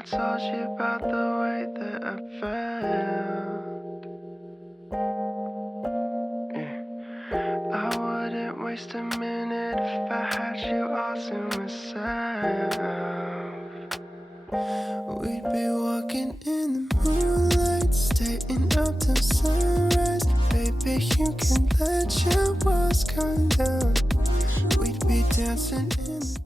I told you about the way that I felt. Yeah. I wouldn't waste a minute if I had you all to myself. We'd be walking in the moonlight, staying up till sunrise. Baby, you can let your walls come down. We'd be dancing in the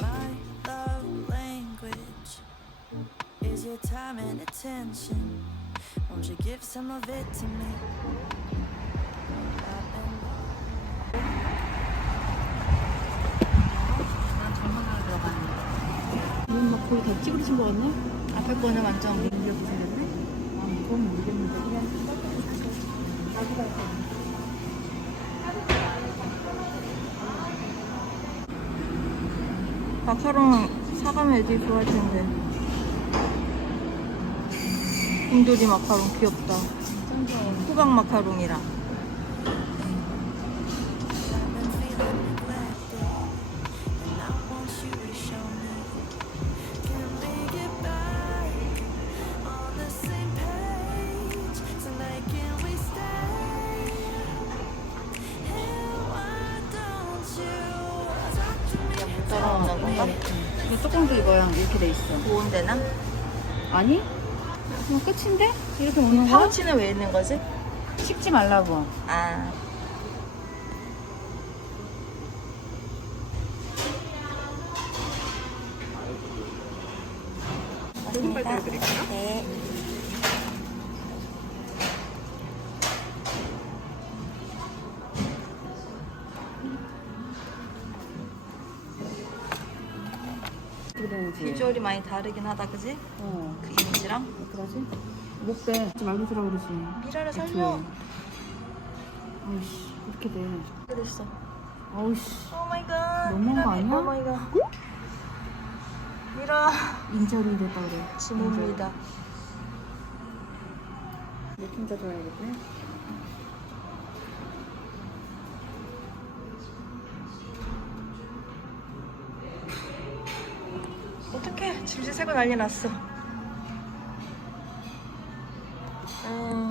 My love language is your time and attention. Won't you give some of it to me? 눈 막 거의 다 찌그러진 거 같네? 앞에 거는 완전 이렇게 생겼네? 아, 그건 모르겠는데 그냥 마카롱 사가면 애들이 좋아할 텐데. 곰돌이 마카롱 귀엽다. 호박 마카롱이랑. 따라오는 건가? 이거 뚜껑도 이거야 이렇게 돼 있어. 좋은 데나? 아니? 그냥 끝인데? 이렇게 먹는 거야? 파우치는 왜 있는 거지? 식지 말라고. 아. 소금빨 따라드릴까요? 네. 비주얼이 많이 다르긴 하다, 그지? 그 이미지랑? 어떡하지? 목대 하지 말고 쓰라 그러지. 미라를 살려. 아이씨 이렇게 돼. 그랬어. 아우씨 오 마이 갓. 너무한 거 아니야? 오 마이 갓. 미라. 인절이 됐다 그래. 지모입니다. 맥힘자 줘야겠네. 어떡해. 질질 새고 난리 났어.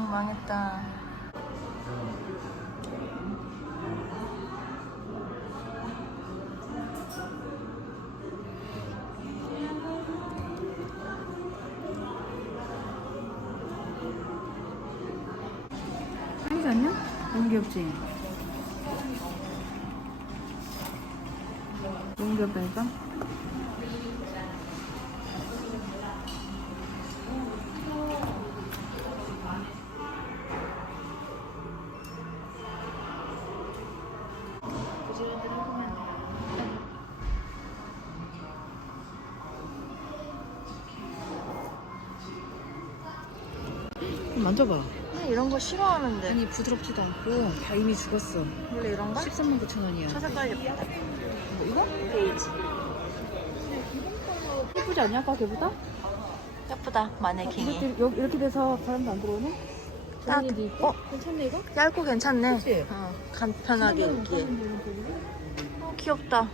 망했다. 사이즈 않냐? 너무 귀엽지? 너무 귀엽다니까? 만져봐. 나 이런 거 싫어하는데. 아니 부드럽지도 않고 다 이미 죽었어. 원래 이런 거? 13만 9천 원이야. 저 색깔 예쁘다. 뭐 이거? 베이지. 예쁘지 않냐 아까 걔보다? 예쁘다. 마네킹이. 이렇게 돼서 사람도 안 들어오네? 딱. 정리도 있고? 어? 괜찮네 이거? 얇고 괜찮네. 그치? 간편하게 입기에. 귀엽다.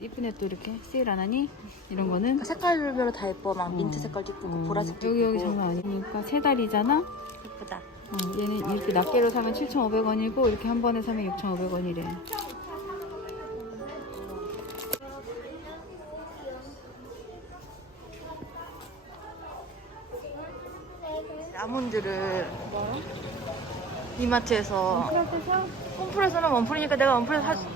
이쁘네 또 이렇게 세일 안 하니? 이런 거는 색깔별로 다 예뻐. 막 민트 색깔도 이쁘고 보라색도 여기 이쁘고. 장난 아니니까 세 달이잖아? 예쁘다. 얘는 이렇게 낱개로 사면 7,500원이고 이렇게 한 번에 사면 6,500원이래. 아몬드를 이마트에서 홈플에서는 원풀이니까 내가 원풀에서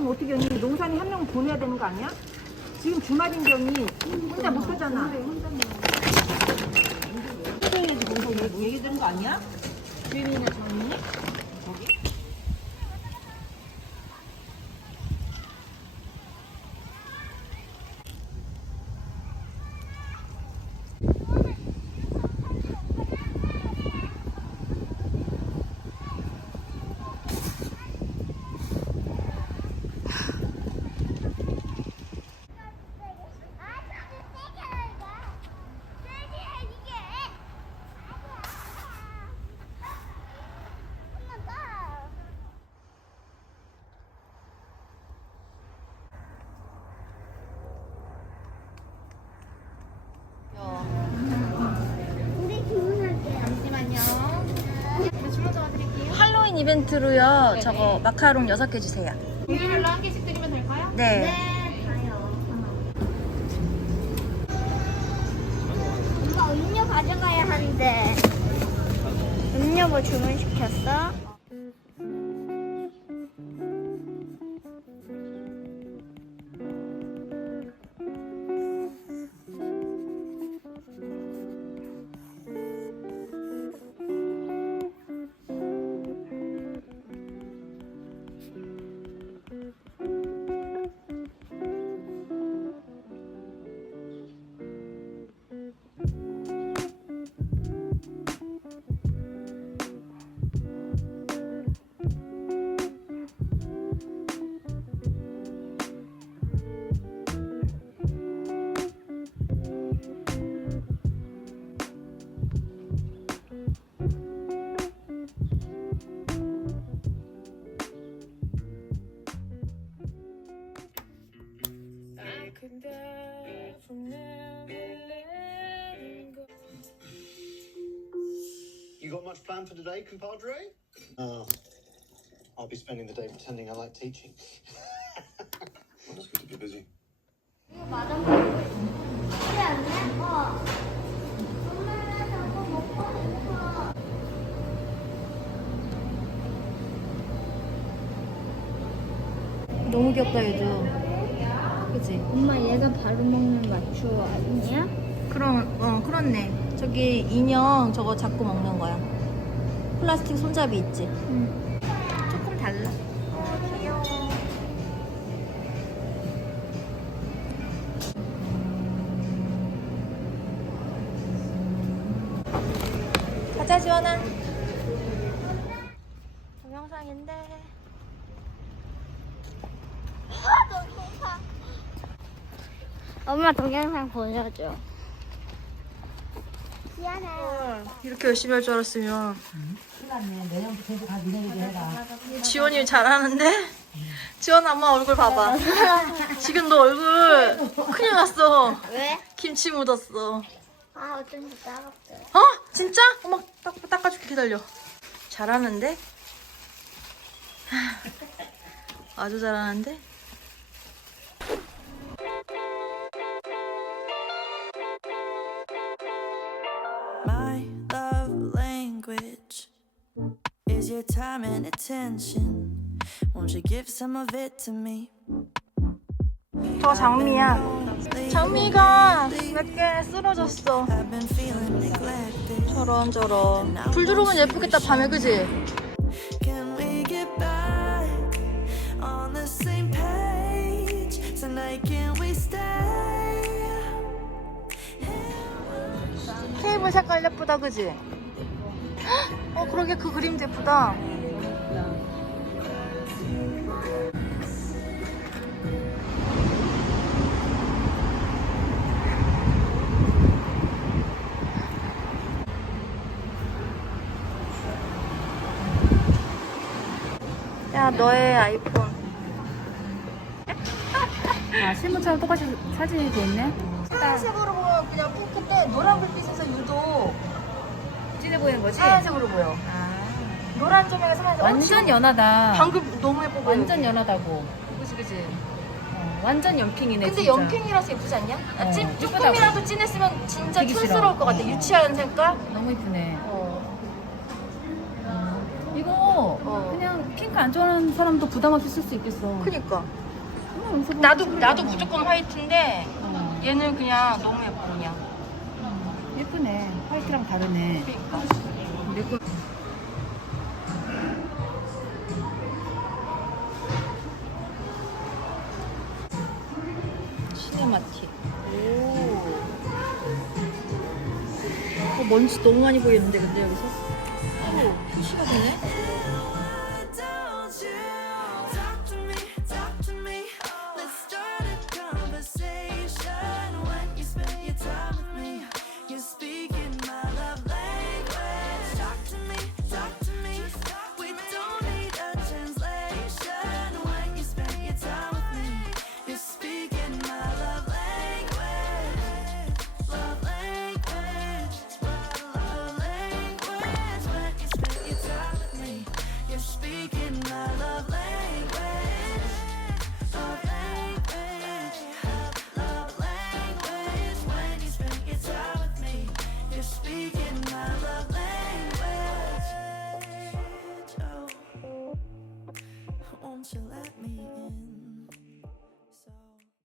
그럼 어떻게 언니 농산이 한 명 보내야 되는 거 아니야? 지금 주말인데 언니 혼자 못 하잖아. 혼자해야지 거기서 얘기 들은 거 아니야? 주인이나 정인이? 거기? 할로윈 이벤트로요. 저거 마카롱 6개 주세요. 종류별로 한 개씩 드리면 될까요? 네. 엄마 음료 가져가야 하는데. 음료 뭐 주문시켰어? You got much planned for today, compadre? No. I'll be spending the day pretending I like teaching. Well, it's good to be busy. 너무 귀엽다 얘도. 그치? 엄마 얘가 바로 먹는 마초 아니야? 그렇네. 저기 인형 저거 잡고 먹는 거야. 플라스틱 손잡이 있지? 조금 달라. 귀여워. 가자, 지원아. 동영상인데. 엄마 동영상 보여줘. 미안해. 이렇게 열심히 할 줄 알았으면. 지원이 잘하는데? 지원 엄마 얼굴 봐봐. 지금 너 얼굴 큰일 났어. 왜? 김치 묻었어. 아 어쩐지 따갑대. 어? 진짜? 엄마 닦아줄게. 기다려. 잘하는데? 아주 잘하는데? My love language is your time and attention. Won't you give some of it to me? 저 장미야. 장미가 몇 개 쓰러졌어. I've been feeling neglected. 저런. 불 들어오면 예쁘겠다, 밤에, 그지? Can we get back on the same page? Tonight, can we stay? 테이블 색깔 예쁘다, 그지? 그러게 그 그림도 예쁘다. 야, 너의 아이폰. 아, 실물처럼 똑같이 사진이 돼 있네. 하얀색으로 보면 그냥 핑크인데 노란 불빛에서 유독 진해 보이는 거지? 하얀색으로 보여. 노란 점에서 하얀색. 완전 연하다. 방금 너무 예뻐 보여. 완전 연하다고. 그치. 완전 연핑이네. 근데 진짜. 연핑이라서 예쁘지 않냐? 예쁘다고. 조금이라도 진했으면 진짜 되게 싫어. 촌스러울 것 같아. 유치한 색깔? 너무 이쁘네. 어. 이거 그냥 핑크 안 좋아하는 사람도 부담 없이 쓸 수 있겠어. 그니까. 그냥 여기서 보면 나도 괜찮아. 무조건 화이트인데 얘는 그냥 너무 예뻐 그냥. 예쁘네. 화이트랑 다르네. 그러니까. 내 거. 시네마틱. 먼지 너무 많이 보이는데 근데 여기서? 표시가 되네?